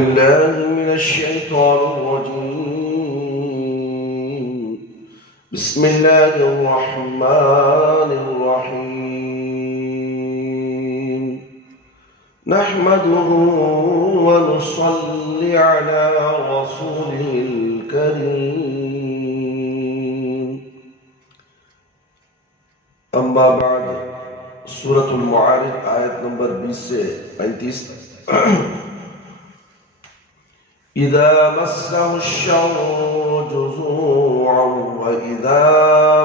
بالله من الشيطان الرجيم. بسم الله الرحمن الرحيم. نحمده ونصلي على رسوله الكريم. اما بعد، سورة المعارج آیت نمبر 20 سے 35 تک. إذا مسه الشر جزوعا وإذا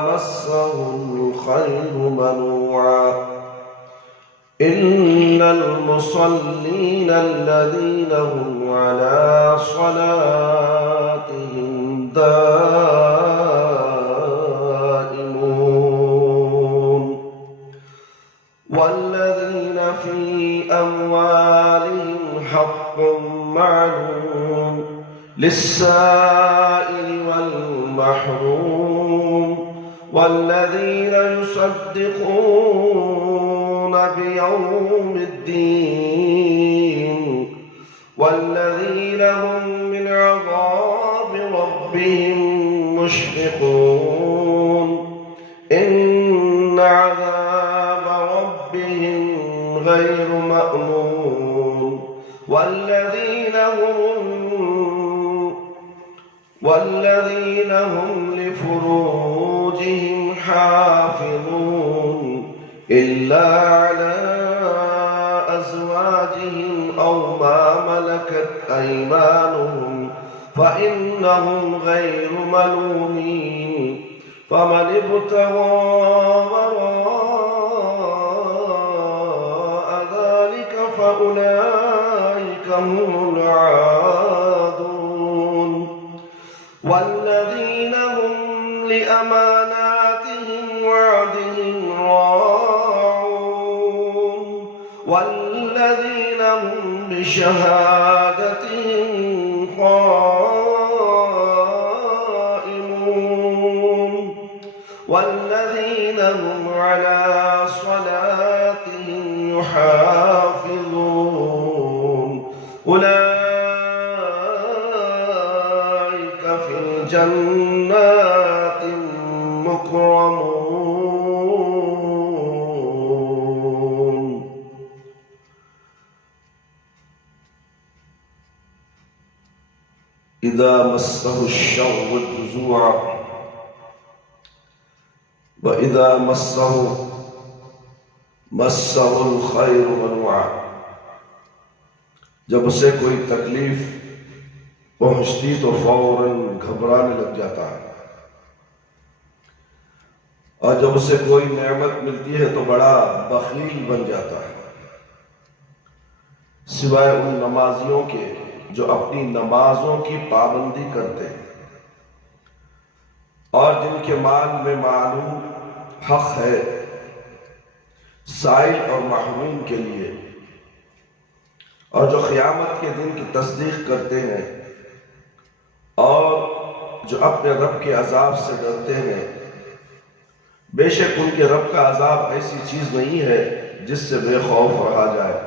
مسه الخير منوعا إن المصلين الذين هم على صلاتهم دائمون والذين في أموالهم حق معلوم للسائل والمحروم والذين يصدقون بيوم الدين والذين هم من عذاب ربهم مشفقون إن عذاب ربهم غير مأمون والذين هم لفروجهم حافظون إلا على أزواجهم أو ما ملكت أيمانهم فإنهم غير ملومين فمن ابتغى وراء ذلك فأولئك هم العادون والذين هم لأماناتهم وعدهم راعون والذين هم بشهادتهم قائمون والذين هم على صلاتهم يحافظون أولئك في جنات مكرمون. إذا مسه الشر جزوعا وإذا مسه الخير منوعا. جب اسے کوئی تکلیف پہنچتی تو فوراً گھبرانے لگ جاتا ہے، اور جب اسے کوئی نعمت ملتی ہے تو بڑا بخیل بن جاتا ہے، سوائے ان نمازیوں کے جو اپنی نمازوں کی پابندی کرتے ہیں اور جن کے مال میں معلوم حق ہے سائل اور محروم کے لیے، اور جو قیامت کے دن کی تصدیق کرتے ہیں اور جو اپنے رب کے عذاب سے ڈرتے ہیں. بے شک ان کے رب کا عذاب ایسی چیز نہیں ہے جس سے بے خوف رہا جائے.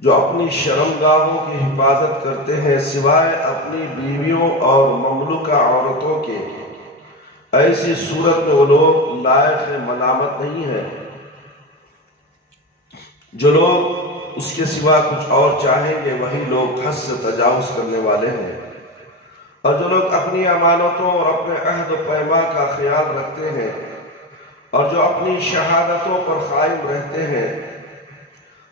جو اپنی شرمگاہوں کی حفاظت کرتے ہیں سوائے اپنی بیویوں اور مملوکہ عورتوں کے، ایسی صورت میں وہ لوگ لائق ملامت نہیں ہیں. جو لوگ اس کے سوا کچھ اور چاہیں گے وہی لوگ حد سے تجاوز کرنے والے ہیں. اور جو لوگ اپنی امانتوں اور اپنے عہد و پیما کا خیال رکھتے ہیں اور جو اپنی شہادتوں پر قائم رہتے ہیں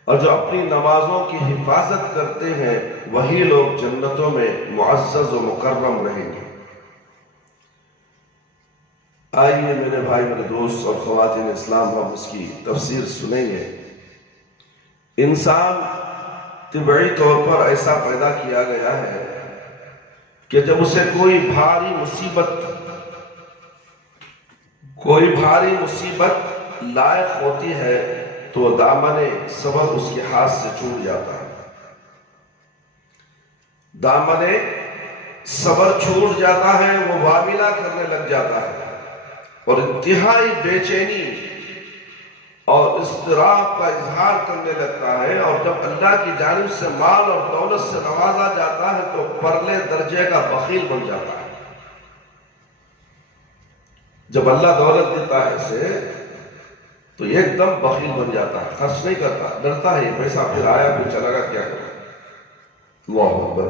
اور جو اپنی نمازوں کی حفاظت کرتے ہیں وہی لوگ جنتوں میں معزز و مکرم رہیں گے. آئیے میرے بھائی، میرے دوست اور خواتین اسلام، ہم اس کی تفسیر سنیں گے. انسان طبعی طور پر ایسا پیدا کیا گیا ہے کہ جب اسے کوئی بھاری مصیبت لائق ہوتی ہے تو دامن صبر اس کے ہاتھ سے چھوٹ جاتا ہے. دامن صبر چھوٹ جاتا ہے، وہ وابلہ کرنے لگ جاتا ہے اور انتہائی بے چینی اور اضطراب کا اظہار کرنے لگتا ہے، اور جب اللہ کی جانب سے مال اور دولت سے نوازا جاتا ہے تو پرلے درجے کا بخیل بن جاتا ہے۔ جب اللہ دولت دیتا ہے اسے تو یہ ایک دم بخیل بن جاتا ہے، خرچ نہیں کرتا، ڈرتا ہے یہ پیسہ پھر آیا پھر چلا گا کیا کرے۔ اللہ اکبر۔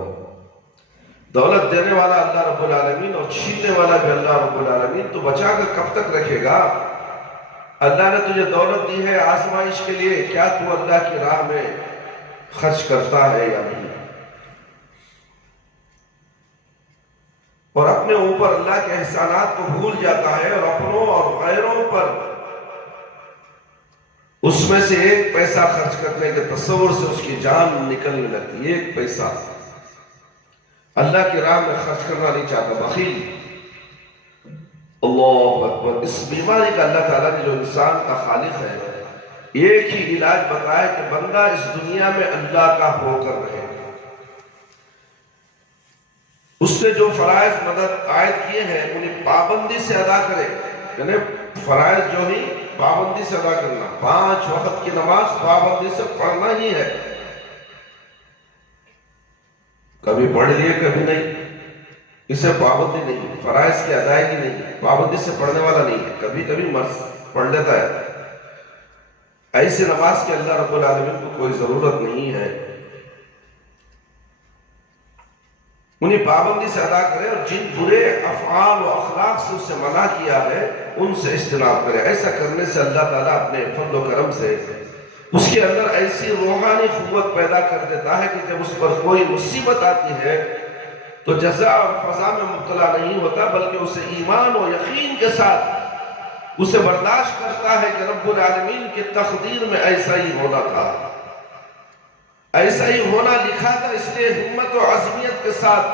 دولت دینے والا اللہ رب العالمین اور چھیننے والا بھی اللہ رب العالمین، تو بچا کر کب تک رکھے گا؟ اللہ نے تجھے دولت دی ہے آزمائش کے لیے، کیا تو اللہ کی راہ میں خرچ کرتا ہے یا نہیں؟ اور اپنے اوپر اللہ کے احسانات کو بھول جاتا ہے اور اپنوں اور غیروں پر اس میں سے ایک پیسہ خرچ کرنے کے تصور سے اس کی جان نکلنے لگتی ہے۔ ایک پیسہ اللہ کی راہ میں خرچ کرنا نہیں چاہتا، بخیل۔ اللہ اکبر۔ اس بیماری کا اللہ تعالیٰ نے جو انسان کا خالق ہے، ایک ہی علاج بتایا کہ بندہ اس دنیا میں اللہ کا ہو کر رہے، اس نے جو فرائض مدد عائد کیے ہیں انہیں پابندی سے ادا کرے، یعنی فرائض جو ہی پابندی سے ادا کرنا، 5 وقت کی نماز پابندی سے پڑھنا ہی ہے، کبھی پڑھ لیے کبھی نہیں، اسے پابندی نہیں، فرائض کی ادائیگی نہیں، پابندی سے پڑھنے والا نہیں ہے، کبھی کبھی مرض پڑھ لیتا ہے۔ ایسی نماز کے اللہ رب العالمین کو کوئی ضرورت نہیں ہے، انہیں پابندی سے ادا کرے، اور جن برے افعال و اخلاق سے اسے منع کیا ہے ان سے اجتناب کرے۔ ایسا کرنے سے اللہ تعالیٰ اپنے فضل و کرم سے اس کے اندر ایسی روحانی قوت پیدا کر دیتا ہے کہ جب اس پر کوئی مصیبت آتی ہے تو جزا اور فضا میں مبتلا نہیں ہوتا، بلکہ اسے ایمان و یقین کے ساتھ اسے برداشت کرتا ہے کہ رب العالمین کی تقدیر میں ایسا ہی ہونا تھا، ایسا ہی ہونا لکھا تھا، اس لیے ہمت و عزمیت کے ساتھ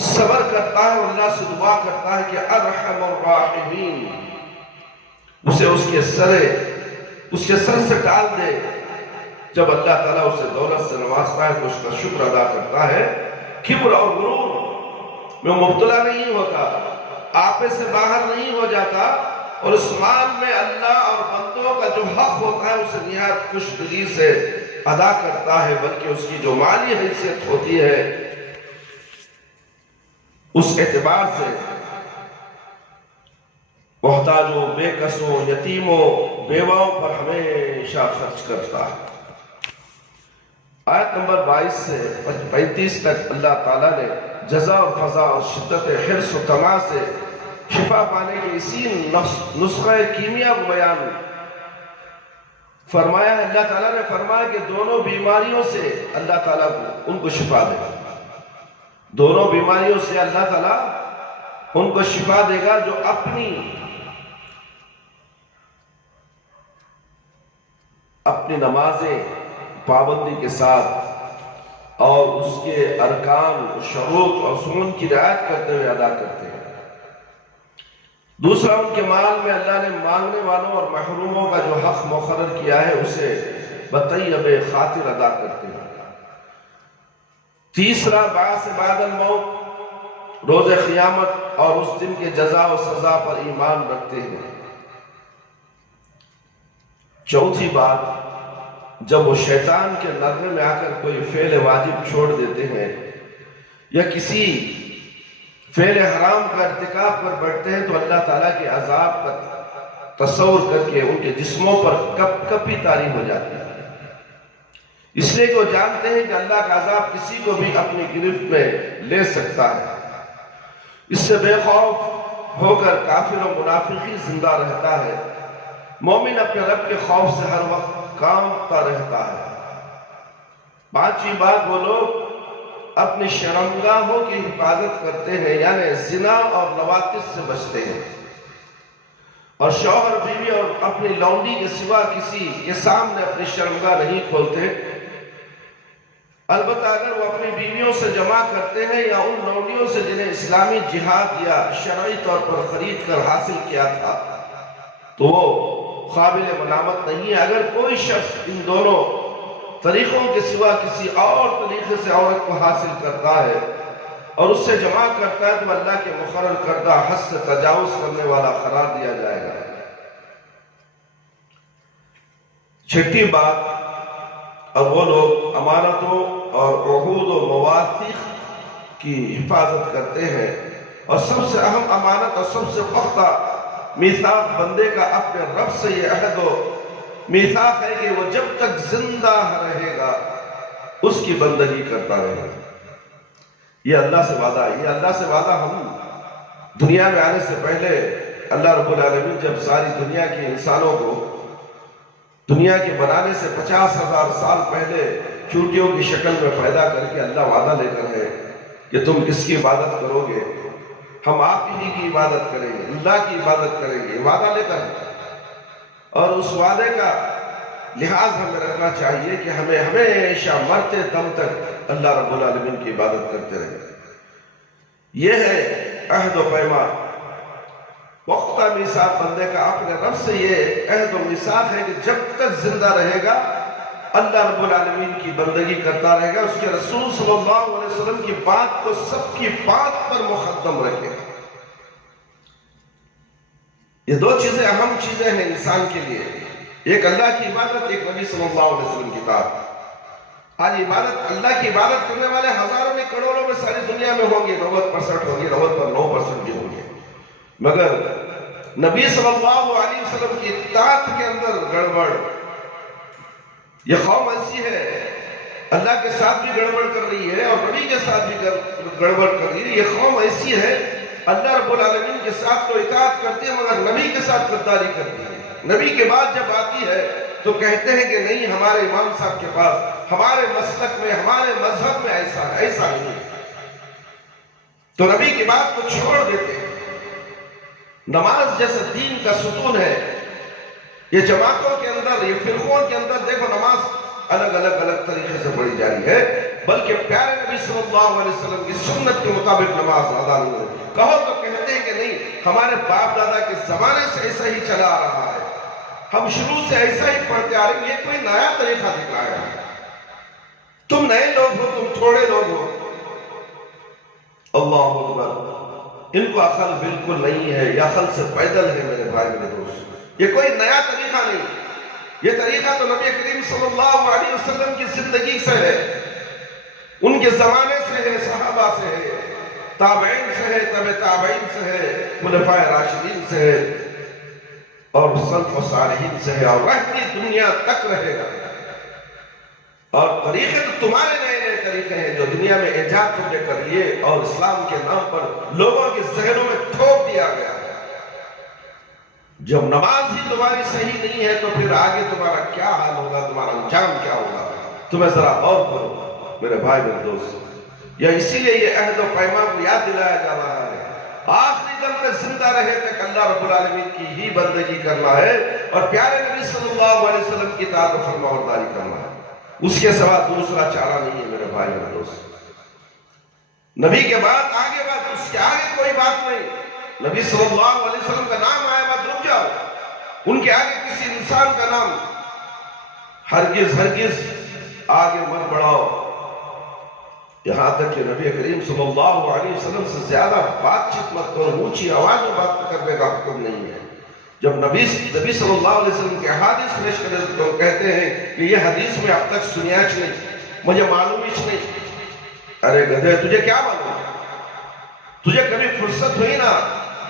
صبر کرتا ہے اور اللہ سے دعا کرتا ہے کہ ارحم الراحمین اسے اس کے سر سے ٹال دے۔ جب اللہ تعالیٰ اسے دولت سے نوازتا ہے تو اس کا شکر ادا کرتا ہے، کبر اور غرور میں مبتلا نہیں ہوتا، آپے سے باہر نہیں ہو جاتا، اور اس مال میں اللہ اور بندوں کا جو حق ہوتا ہے اسے نہایت خوش دلی سے ادا کرتا ہے، بلکہ اس کی جو مالی حیثیت ہوتی ہے اس اعتبار سے محتاجوں، بے کسوں، یتیموں، بیواؤں پر ہمیشہ خرچ کرتا ہے۔ آیت نمبر 22 سے 35 تک اللہ تعالیٰ نے جزا اور فضا اور شدت حرص و طمع سے شفا پانے کے اسی نسخہ کیمیا کو بیان فرمایا ہے۔ اللہ تعالیٰ نے فرمایا کہ دونوں بیماریوں سے اللہ تعالیٰ ان کو شفا دے گا، دونوں بیماریوں سے اللہ تعالیٰ ان کو شفا دے گا جو اپنی نمازیں پابندی کے ساتھ اور اس کے ارکان، شروط اور سنن کی رعایت کرتے ہوئے ادا کرتے ہیں۔ دوسرا، ان کے مال میں اللہ نے مانگنے والوں اور محروموں کا جو حق مقرر کیا ہے اسے بطیب خاطر ادا کرتے ہیں۔ تیسرا، بعث بعد الموت، روز قیامت اور اس دن کے جزا و سزا پر ایمان رکھتے ہیں۔ چوتھی بات، جب وہ شیطان کے نغمے میں آ کر کوئی فعل واجب چھوڑ دیتے ہیں یا کسی فعل حرام کا ارتکاب پر بڑھتے ہیں تو اللہ تعالیٰ کے عذاب کا تصور کر کے ان کے جسموں پر کپ کپی طاری ہو جاتی ہے، اس لیے کہ وہ جانتے ہیں کہ اللہ کا عذاب کسی کو بھی اپنی گرفت میں لے سکتا ہے۔ اس سے بے خوف ہو کر کافر و منافقی زندہ رہتا ہے، مومن اپنے رب کے خوف سے ہر وقت کامتا رہتا ہے۔ پانچویں بات، وہ لوگ اپنی شرمگاہوں کی حفاظت کرتے ہیں، یعنی زنا اور نواقص سے بچتے ہیں، اور شوہر بیوی اور اپنی لونڈی کے سوا کسی کے سامنے اپنی شرمگاہ نہیں کھولتے۔ البتہ اگر وہ اپنی بیویوں سے جمع کرتے ہیں یا ان لونڈیوں سے جنہیں اسلامی جہاد یا شرعی طور پر خرید کر حاصل کیا تھا تو وہ قابل ملامت نہیں ہے۔ اگر کوئی شخص ان دونوں طریقوں کے سوا کسی اور طریقے سے عورت کو حاصل کرتا ہے اور اس سے جمع کرتا ہے تو اللہ کے مقرر کردہ حد سے تجاوز کرنے والا قرار دیا جائے گا۔ چھٹی بات، اور وہ لوگ امانتوں اور عہود و مواثیق کی حفاظت کرتے ہیں، اور سب سے اہم امانت اور سب سے پختہ میثاق بندے کا اپنے رب سے یہ عہد و میثاق ہے کہ وہ جب تک زندہ رہے گا اس کی بندگی کرتا رہے گا۔ یہ اللہ سے وعدہ ہے، یہ اللہ سے وعدہ ہم دنیا میں آنے سے پہلے اللہ رب العالمین جب ساری دنیا کے انسانوں کو دنیا کے بنانے سے 50,000 سال پہلے چونٹیوں کی شکل میں پیدا کر کے اللہ وعدہ لے کر ہے کہ تم کس کی عبادت کرو گے؟ ہم آپ ہی کی عبادت کریں گے، اللہ کی عبادت کریں گے، وعدہ لے کر۔ اور اس وعدے کا لحاظ ہمیں رکھنا چاہیے کہ ہمیں ہمیشہ مرتے دم تک اللہ رب العالمین کی عبادت کرتے رہیں۔ یہ ہے عہد و پیمان، پختہ میثاق بندے کا اپنے رب سے یہ عہد و میثاق ہے کہ جب تک زندہ رہے گا اللہ رب العالمین کی بندگی کرتا رہے گا، اس کے رسول صلی اللہ علیہ وسلم کی بات کو سب کی بات پر مقدم رکھے گا۔ یہ دو چیزیں اہم چیزیں ہیں انسان کے لیے، ایک اللہ کی عبادت، ایک نبی صلی اللہ علیہ وسلم کی اطاعت۔ آج عبادت، اللہ کی عبادت کرنے والے ہزاروں میں کروڑوں میں ساری دنیا میں ہوں گے، 90% ہوں گے، 9% بھی ہوں گے، مگر نبی صلی اللہ علیہ وسلم کی اطاعت کے اندر گڑبڑ۔ یہ قوم ایسی ہے اللہ کے ساتھ بھی گڑبڑ کر رہی ہے اور نبی کے ساتھ بھی گڑبڑ کر رہی ہے۔ یہ قوم ایسی ہے اللہ رب العالمین کے ساتھ تو اطاعت کرتی ہے مگر نبی کے ساتھ غداری کرتی ہے۔ نبی کے بعد جب آتی ہے تو کہتے ہیں کہ نہیں، ہمارے امام صاحب کے پاس، ہمارے مسلک میں، ہمارے مذہب میں ایسا ہے، ایسا نہیں ہے، تو نبی کی بات کو چھوڑ دیتے ہیں۔ نماز جیسے دین کا ستون ہے، یہ جماعتوں کے اندر، یہ فرقوں کے اندر دیکھو نماز الگ طریقے سے پڑھی جا رہی ہے، بلکہ پیارے نبی صلی اللہ علیہ وسلم کی سنت کے مطابق نماز ادا نہیں ہوئی۔ کہو تو کہتے ہیں کہ نہیں، ہمارے باپ دادا کے زمانے سے ایسا ہی چلا آ رہا ہے، ہم شروع سے ایسا ہی پڑھتے آ رہے ہیں، یہ کوئی نیا طریقہ دکھایا ہے، تم نئے لوگ ہو، تم تھوڑے لوگ ہو۔ اللہ اکبر، ان کو عقل بالکل نہیں ہے، یہ عقل سے پیدل ہے میرے بھائی میرے دوست، یہ کوئی نیا طریقہ نہیں، یہ طریقہ تو نبی کریم صلی اللہ علیہ وسلم کی زندگی سے ہے، ان کے زمانے سے ہے، صحابہ سے ہے، تابعین سے ہے، تبع تابعین سے ہے، خلفاء راشدین سے ہے، اور سلف و صالحین سے ہے، اور رہتی دنیا تک رہے گا۔ اور طریقے تو تمہارے نئے نئے طریقے ہیں جو دنیا میں ایجاد تم نے کر لیے اور اسلام کے نام پر لوگوں کے ذہنوں میں تھوپ دیا گیا۔ جب نماز ہی تمہاری صحیح نہیں ہے تو پھر آگے تمہارا کیا حال ہوگا، تمہارا انجام کیا ہوگا، تمہیں ذرا غور کرو میرے بھائی میرے دوست۔ یا اسی لیے یہ عہد و پیمان کو یاد دلایا جا رہا ہے، آخری دم میں زندہ رہے تک اللہ رب العالمین کی ہی بندگی کرنا ہے اور پیارے نبی صلی اللہ علیہ وسلم کی اطاعت و فرمانبرداری کرنا ہے، اس کے سوا دوسرا چارہ نہیں ہے میرے بھائی میرے دوست۔ نبی کے بعد آگے بات، اس کے آگے کوئی بات نہیں۔ نبی صلی اللہ علیہ وسلم کا نام آئے بعد رک جاؤ، ان کے آگے کسی انسان کا نام ہرگز آگے مت بڑھاؤ، یہاں تک کہ نبی کریم صلی اللہ علیہ وسلم سے زیادہ بات چیت مت کرو، اونچی آواز میں بات کرنے کا حکم نہیں ہے۔ جب نبی صلی اللہ علیہ وسلم کے حدیث پیش کرے تو کہتے ہیں کہ یہ حدیث میں اب تک سنیاچ نہیں، مجھے معلوم ہی نہیں۔ ارے گدھے، تجھے کیا معلوم؟ تجھے کبھی فرصت ہوئی نا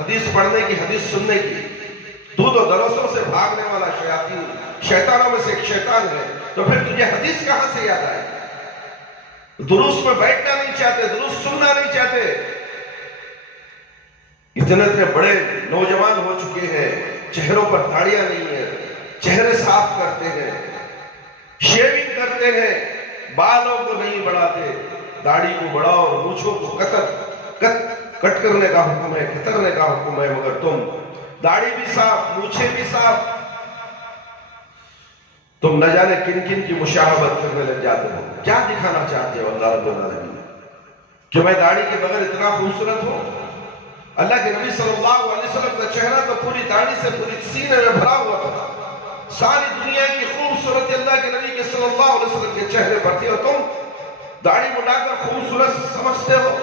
حدیث پڑھنے کی، حدیث سننے کی؟ تو دروسوں سے بھاگنے والا شیطانوں میں سے ایک شیطان ہے، تو پھر تجھے حدیث کہاں سے یاد آئے؟ دروس میں بیٹھنا نہیں چاہتے، دروس سننا نہیں چاہتے۔ اتنے بڑے نوجوان ہو چکے ہیں، چہروں پر داڑیاں نہیں ہیں، چہرے صاف کرتے ہیں، شیونگ کرتے ہیں، بالوں کو نہیں بڑھاتے، داڑھی کو بڑھاؤ اور مونچھوں کو کٹ کرنے کا حکم ہے، کترنے کا حکم ہے، مگر تم داڑھی بھی صاف، مونچھیں بھی صاف، تم نہ جانے کن کن کی مشاہبت کرنے لگ جاتے ہو۔ کیا دکھانا چاہتے ہو اللہ رب العالمین؟ کہ میں داڑھی کے بغیر اتنا خوبصورت ہوں؟ اللہ کے نبی صلی اللہ علیہ وسلم کا چہرہ تو پوری داڑھی سے پوری سینے میں بھرا ہوا تھا، ساری دنیا کی خوبصورتی اللہ کے نبی کے صلی اللہ علیہ وسلم کے چہرے پر تھی، اور تم داڑھی مڈا کر خوبصورت سمجھتے ہو۔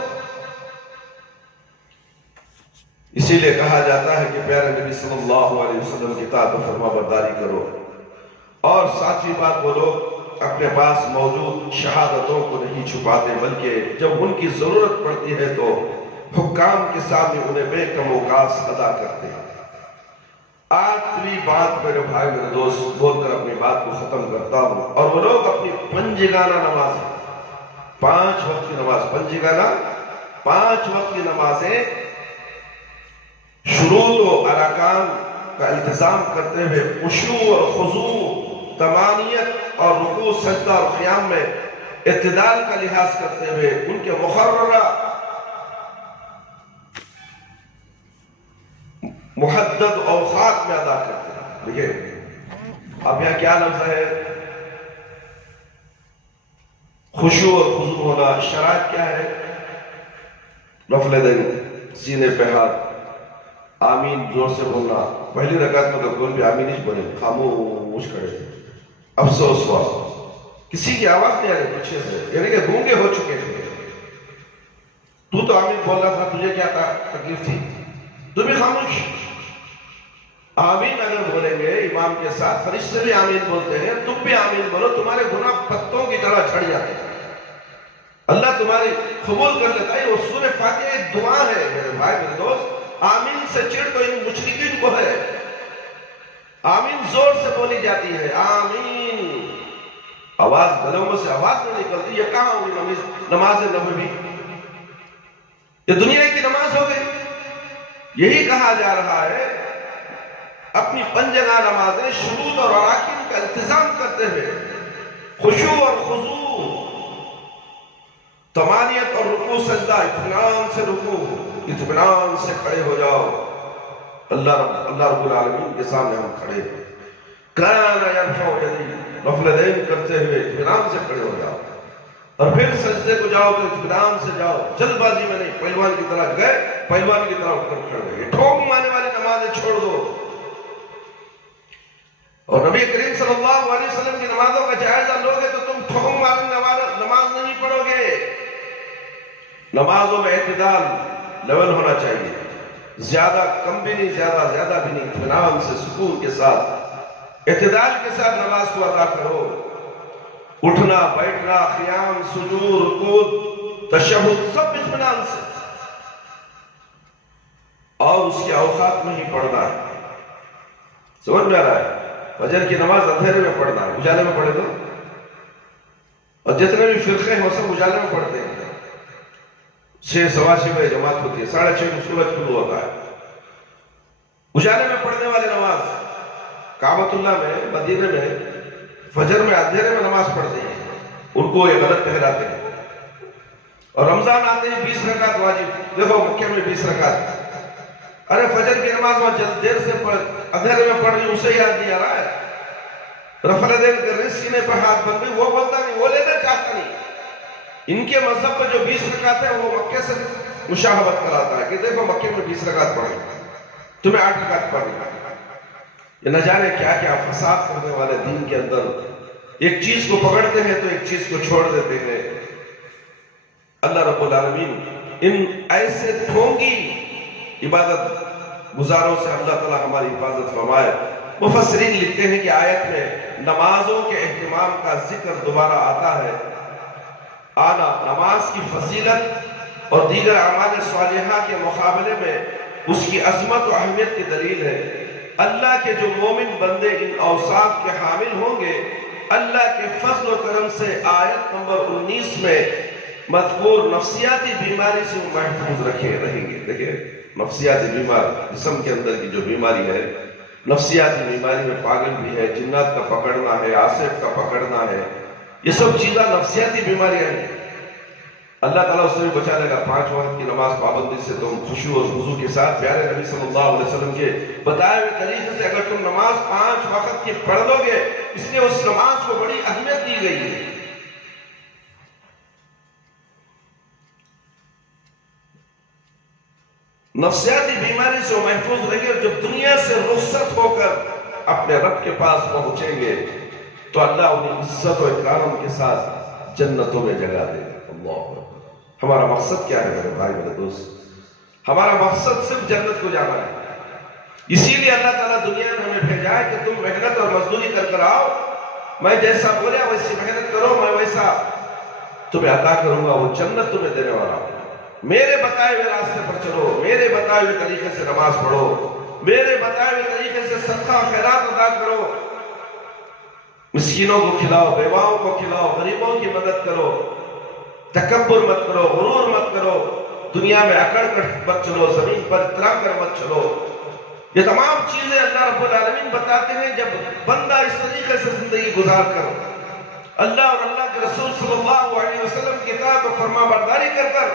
اسی لیے کہا جاتا ہے کہ پیارے نبی صلی اللہ علیہ وسلم کی اطاعت و فرما برداری کرو، اور ساتویں بات، وہ لوگ اپنے پاس موجود شہادتوں کو نہیں چھپاتے، بلکہ جب ان کی ضرورت پڑتی ہے تو حکام کے سامنے انہیں بے کم اوقات ادا کرتے ہیں۔ آٹھویں بات میرے بھائی میرے دوست بول کر اپنی بات کو ختم کرتا ہوں، اور وہ لوگ اپنی پنجگانہ نماز، 5 وقت کی نماز، پنجگانہ 5 وقت کی نمازیں شروط و ارکان کا التزام کرتے ہوئے خشوع اور خضوع، طمانینت اور رکوع سجدہ اور قیام میں اعتدال کا لحاظ کرتے ہوئے ان کے مقررہ محدد اوقات میں ادا کرتے ہیں۔ دیکھیں اب یہاں کیا لفظ ہے؟ خشوع اور خضوع ہونا، شرائط کیا ہے؟ رفع دین، سینے پہ ہاتھ، آمین زور سے بولنا۔ پہلی رکعت میں تو کوئی بھی آمین نہیں بولے، خاموش کھڑے تھے۔ افسوس ہوا کسی کی آواز نہیں آ رہی پیچھے سے، یعنی کہ گونگے ہو چکے تھے۔ تو آمین بول رہا تھا، تجھے کیا تکلیف تھی؟ تو بھی خاموش۔ آمین اگر بولیں گے امام کے ساتھ، فرشتے بھی آمین بولتے ہیں، تم بھی آمین بولو، تمہارے گناہ پتوں کی طرح جھڑ جاتے ہیں، اللہ تمہاری قبول کر لیتا ہے۔ وہ سورہ فاتحہ ایک دعا ہے میرے بھائی میرے دوست۔ آمین سے چڑھ تو ان مشرکین کو ہے۔ آمین زور سے بولی جاتی ہے، آمین، آواز گلوں میں سے آواز نہیں نکلتی۔ یہ کہاں ہوئی نماز نبوی؟ یہ دنیا کی نماز ہو گئی۔ یہی کہا جا رہا ہے اپنی پنجگاہ نمازیں شروط اور اراکین کا التزام کرتے ہوئے خشوع اور خضوع، طمانینت اور رکوع سجدہ، اطمینان سے رکوع، اطمینان سے کھڑے ہو جاؤ۔ اللہ رب العالمین کے سامنے ہم کھڑے، کان یرفع یدیہ، رفع دین کرتے ہوئے اطمینان سے کھڑے ہو جاؤ، اور پھر سجدے کو جاؤ تو اطمینان سے جاؤ، جلد بازی میں نہیں۔ پہلوان کی طرح گئے، پہلوان کی طرح اٹھ کر کھڑے گئے۔ ٹھوک مارنے والی نمازیں چھوڑ دو، اور نبی کریم صلی اللہ علیہ وسلم کی نمازوں کا جائزہ لوگے تو تم ٹھوک مارنے نماز نہیں پڑھو گے۔ نمازوں میں اعتدال لیول ہونا چاہیے، زیادہ کم بھی نہیں، زیادہ بھی نہیں، اطمینان سے سکون کے ساتھ اعتدال کے ساتھ نماز کو ادا کرو۔ اٹھنا بیٹھنا، قیام، سجود، رکوع، تشہد، سب اطمینان سے، اور اس کے اوقات میں ہی پڑھنا ہے۔ سمجھ میں آ رہا ہے؟ فجر کی نماز اندھیرے میں پڑھنا ہے، اجالے میں پڑھے تو، اور جتنے بھی فرقے ہیں وہ سب اجالے میں پڑھتے ہیں۔ 6 سوا 6 بجے جماعت ہوتی ہے، 6:30 کو سورج طلوع ہوتا ہے۔ اجالے میں پڑھنے والی نماز کعبۃ اللہ میں، مدینے میں فجر میں اندھیرے میں نماز پڑھتے ہیں، ان کو یہ غلط ٹھہراتے ہیں۔ اور رمضان آتے ہیں 20 رکعت واجب، دیکھو مکے میں 20 رکعت، ارے فجر کی نماز وہ جلد دیر سے پڑھ، اندھیرے میں پڑھ رہی، اسے یاد نہیں آ رہا ہے، رفع دین کر رہی، سینے پر ہاتھ بن رہی، وہ بولتا نہیں، وہ لینا چاہتا نہیں۔ ان کے مذہب پر جو 20 رکعت ہے وہ مکے سے مشاہبت کراتا ہے کہ دیکھو مکے میں 20 رکعت پڑھ رہی، تمہیں 8 رکعت پڑھ رہی۔ یہ نہ جانے کیا کیا فساد کرنے والے دین کے اندر، ایک چیز کو پکڑتے ہیں تو ایک چیز کو چھوڑ دیتے ہیں۔ اللہ رب العالمین ان ایسے ڈھونگی عبادت گزاروں سے اللہ تعالی ہماری حفاظت فرمائے۔ مفسرین لکھتے ہیں کہ آیت میں نمازوں کے اہتمام کا ذکر دوبارہ آتا ہے، آنا نماز کی فضیلت اور دیگر اعمال صالحہ کے مقابلے میں اس کی عظمت و اہمیت کی دلیل ہے۔ اللہ کے جو مومن بندے ان اوصاف کے حامل ہوں گے، اللہ کے فضل و کرم سے آیت نمبر 19 میں مذکور نفسیاتی بیماری سے محفوظ رہیں گے۔ دیکھیں نفسیاتی بیماری، جسم کے اندر کی جو بیماری ہے، نفسیاتی بیماری میں پاگل بھی ہے، جنات کا پکڑنا ہے، آصف کا پکڑنا ہے، یہ سب چیزیں نفسیاتی بیماریاں ہیں۔ اللہ تعالیٰ اس سے بھی بچا لے گا۔ 5 وقت کی نماز پابندی سے تم خشوع اور خضوع کے ساتھ پیارے نبی صلی اللہ علیہ وسلم کے بتائے ہوئے طریقے سے اگر تم نماز 5 وقت کی پڑھ لو گے، اس لیے اس نماز کو بڑی اہمیت دی گئی ہے۔ نفسیاتی بیماری سے محفوظ رہیں گے، اور جب دنیا سے رخصت ہو کر اپنے رب کے پاس پہنچیں گے تو اللہ انہیں عزت و اکرام کے ساتھ جنتوں میں جگہ دے گا۔ اللہ، ہمارا مقصد کیا ہے میرے بھائی میرے دوست؟ ہمارا مقصد صرف جنت کو جانا ہے۔ اسی لیے اللہ تعالیٰ دنیا میں ہمیں بھیجا ہے کہ تم محنت اور مزدوری کر کر آؤ، میں جیسا بولیا ویسی محنت کرو، میں ویسا تمہیں عطا کروں گا، وہ جنت تمہیں دینے والا ہوں۔ میرے بتائے ہوئے راستے پر چلو، میرے بتائے ہوئے طریقے سے نماز پڑھو، میرے بتائے ہوئے طریقے سے صدقہ خیرات ادا کرو، مسکینوں کو کھلاؤ، بیواؤں کو کھلاؤ، غریبوں کی مدد کرو، تکبر مت کرو، غرور مت کرو، دنیا میں اکڑ کر مت چلو، زمین پر اترا کر مت چلو۔ یہ تمام چیزیں اللہ رب العالمین بتاتے ہیں جب بندہ اس طریقے سے زندگی گزار کر اللہ اور اللہ کے رسول صلی اللہ علیہ وسلم کی اطاعت و فرما برداری کر کر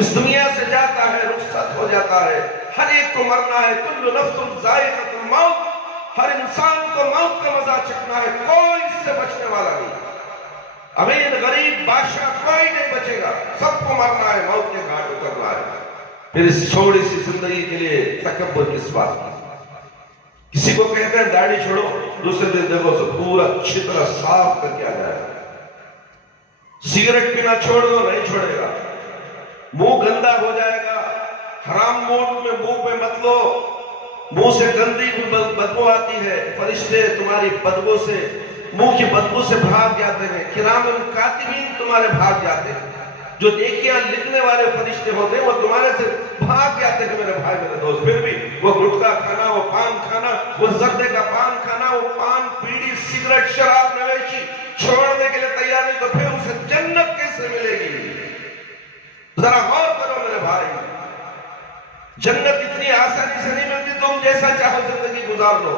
اس دنیا سے جاتا ہے، رخصت ہو جاتا ہے۔ ہر ایک کو مرنا ہے، کل نفس ذائقۃ الموت، ہر انسان کو موت کا مزہ چکھنا ہے، کوئی اس سے بچنے والا نہیں، امیر غریب بادشاہ کوئی نہیں بچے گا، سب کو مرنا ہے، موت کے گھاٹ اترنا ہے۔ پھر اس چھوڑی سی زندگی کے لیے تکبر کس بات کی؟ کسی کو کہتے ہیں داڑھی چھوڑو، دوسرے دن دیکھو اسے پورا اچھی طرح صاف کر کے آ جائے گا۔ سگریٹ پینا چھوڑ دو، نہیں چھوڑے گا، منہ گندا ہو جائے گا، حرام موڈ میں منہ پہ مت لو، منہ سے گندی بدبو آتی ہے، فرشتے تمہاری بدبو سے، منہ کی بدبو سے بھاگ جاتے ہیں، کرام کاتبین تمہارے بھاگ جاتے ہیں، جو نیکیاں لکھنے والے فرشتے ہوتے ہیں وہ تمہارے سے بھاگ جاتے ہیں میرے بھائی میرے دوست۔ پھر بھی وہ گٹکا کھانا، وہ پان کھانا، وہ زردے کا پان کھانا، وہ پان بیڑی سگریٹ شراب مویشی چھوڑنے کے لیے تیار نہیں، تو پھر اسے جنت کیسے ملے گی؟ ذرا غور کرو میرے بھائی، جنت اتنی آسانی سے نہیں ملتی، تم جیسا چاہو زندگی گزار لو۔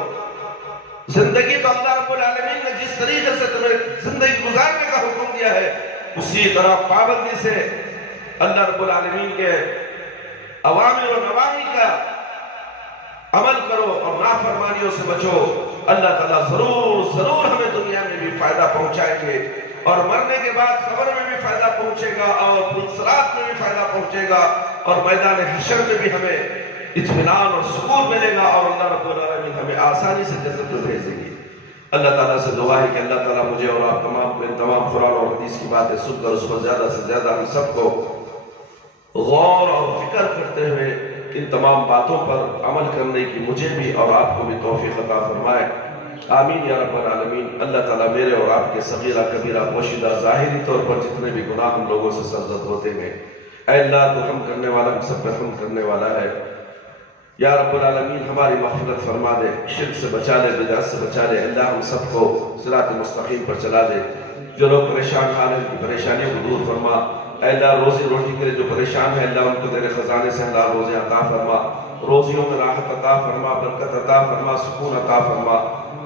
زندگی تو اللہ رب العالمین نے جس طریقے سے تمہیں زندگی گزارنے کا حکم دیا ہے اسی طرح پابندی سے اللہ رب العالمین کے اوامر و نواہی کا عمل کرو اور نافرمانیوں سے بچو۔ اللہ تعالیٰ ضرور ہمیں دنیا میں بھی فائدہ پہنچائیں گے اور مرنے کے بعد قبر میں بھی فائدہ پہنچے گا اور پلسرات میں بھی فائدہ پہنچے گا اور میدان حشر میں بھی ہمیں اطمینان اور سکون ملے گا اور اللہ رب العالمین ہمیں آسانی سے جنت میں بھیج دیں گے۔ اللہ تعالیٰ سے دعا ہے کہ اللہ تعالیٰ مجھے اور آپ تمام قرآن اور حدیث کی باتیں سن کر اس پر زیادہ سے زیادہ ہم سب کو غور اور فکر کرتے ہوئے ان تمام باتوں پر عمل کرنے کی مجھے بھی اور آپ کو بھی توفیق عطا فرمائے، آمین یا رب العالمین۔ اللہ تعالیٰ میرے اور آپ کے صغیرہ کبیرہ پوشیدہ ظاہری طور پر جتنے بھی گناہ ہم لوگوں سے سرزد ہوتے ہیں، اے اللہ تو ہم کرنے والا، ہم سب پر ہم کرنے والا ہے، یا رب العالمین ہماری مغفرت فرما دے، شرک سے بچا لے، بدعت سے بچا لے، اللہ ہم سب کو صراط مستقیم پر چلا دے۔ جو لوگ پریشان حال ہیں ان کی پریشانیوں کو دور فرما، اے اللہ روزی روٹی کے لیے جو پریشان ہے اللہ ان کو تیرے خزانے سے حلال روزی عطا فرما، روزیوں میں راحت عطا فرما، برکت عطا فرما، سکون عطا فرما۔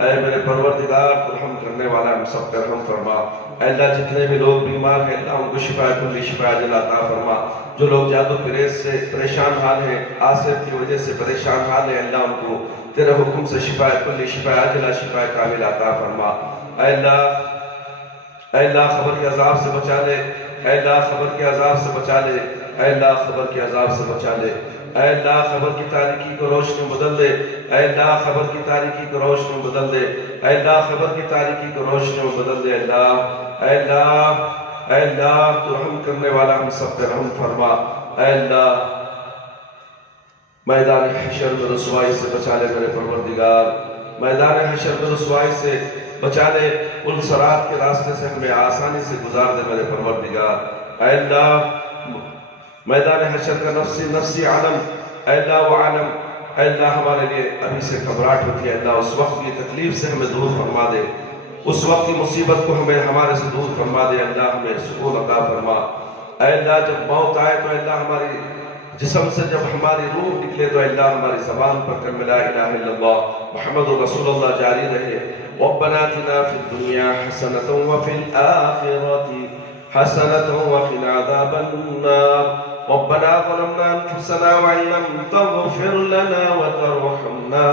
اے میرے پروردگار تو رحم کرنے والا، ہم سب پر رحم فرما۔ اے اللہ جتنے بھی لوگ بیمار ہیں اللہ ان کو شفا کلی شفا عاجلہ عطا فرما۔ جو لوگ جادو پریز سے پریشان حال ہیں، آصف کی وجہ سے پریشان حال ہیں، اللہ ان کو تیرے حکم سے شفا کلی شفا عاجلہ شفا کاملہ عطا فرما۔ اے اللہ خبر کے عذاب سے بچا لے، اے اللہ خبر کے عذاب سے بچا لے، اے اللہ خبر کے عذاب سے بچا لے، اے اللہ خبر کی تاریکی کو روشنی بدل دے، اے اللہ خبر کی تاریکی کو روشنی بدل دے، اے اللہ خبر کی تاریکی کو روشنی بدل دے۔ اے اللہ تو رحم کرنے والا، ہم سب پہ رحم فرما۔ اے اللہ میدان حشر میں رسوائی سے بچا لے میرے پروردگار، میدان حشر میں رسوائی سے بچا لے، ان صراط کے راستے سے ہمیں آسانی سے گزار دے میرے پروردگار۔ اے اللہ میدان حشر کا نفسی عالم، اے اللہ وہ عالم، اے اللہ ہمارے لیے ابھی سے گھبراہٹ ہوتی ہے، اللہ اس وقت کی تکلیف سے ہمیں دور فرما دے، اس وقت کی مصیبت کو ہمیں ہمارے سے دور فرما دے، اللہ ہمیں سکون عطا فرما۔ اے اللہ جب موت آئے تو اللہ ہماری جسم سے جب ہماری روح نکلے تو اللہ ہماری زبان پر کلمہ لا الہ الا اللہ محمد رسول اللہ جاری رہے۔ ربنا آتنا فی الدنیا حسنۃ وفی الآخرۃ حسنۃ وقنا عذاب النار۔ ربنا ظلمنا انفسنا وان لم تغفر لنا وترحمنا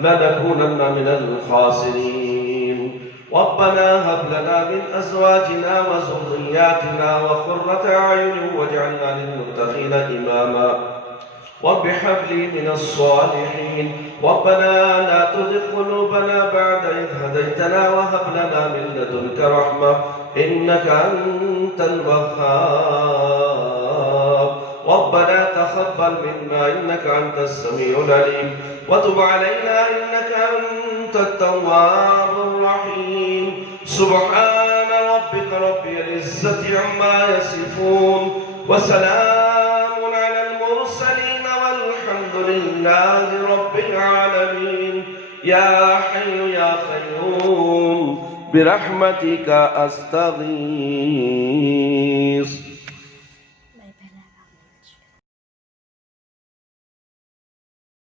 لنكونن من الخاسرين۔ ربنا هب لنا من ازواجنا وذرياتنا قرة اعين واجعلنا للمتقين اماما۔ رب هب لي من الصالحين۔ ربنا لا تزغ قلوبنا بعد إذ هديتنا وهب لنا من لدنك رحمة إنك أنت الوهاب۔ ربنا تقبل منا إنك أنت السميع العليم وتب علينا إنك أنت التواب الرحيم۔ سبحان ربك رب العزة عما يصفون وسلام على المرسلين والحمد لله رب العالمين يا حي يا قيوم برحمتك أستغيث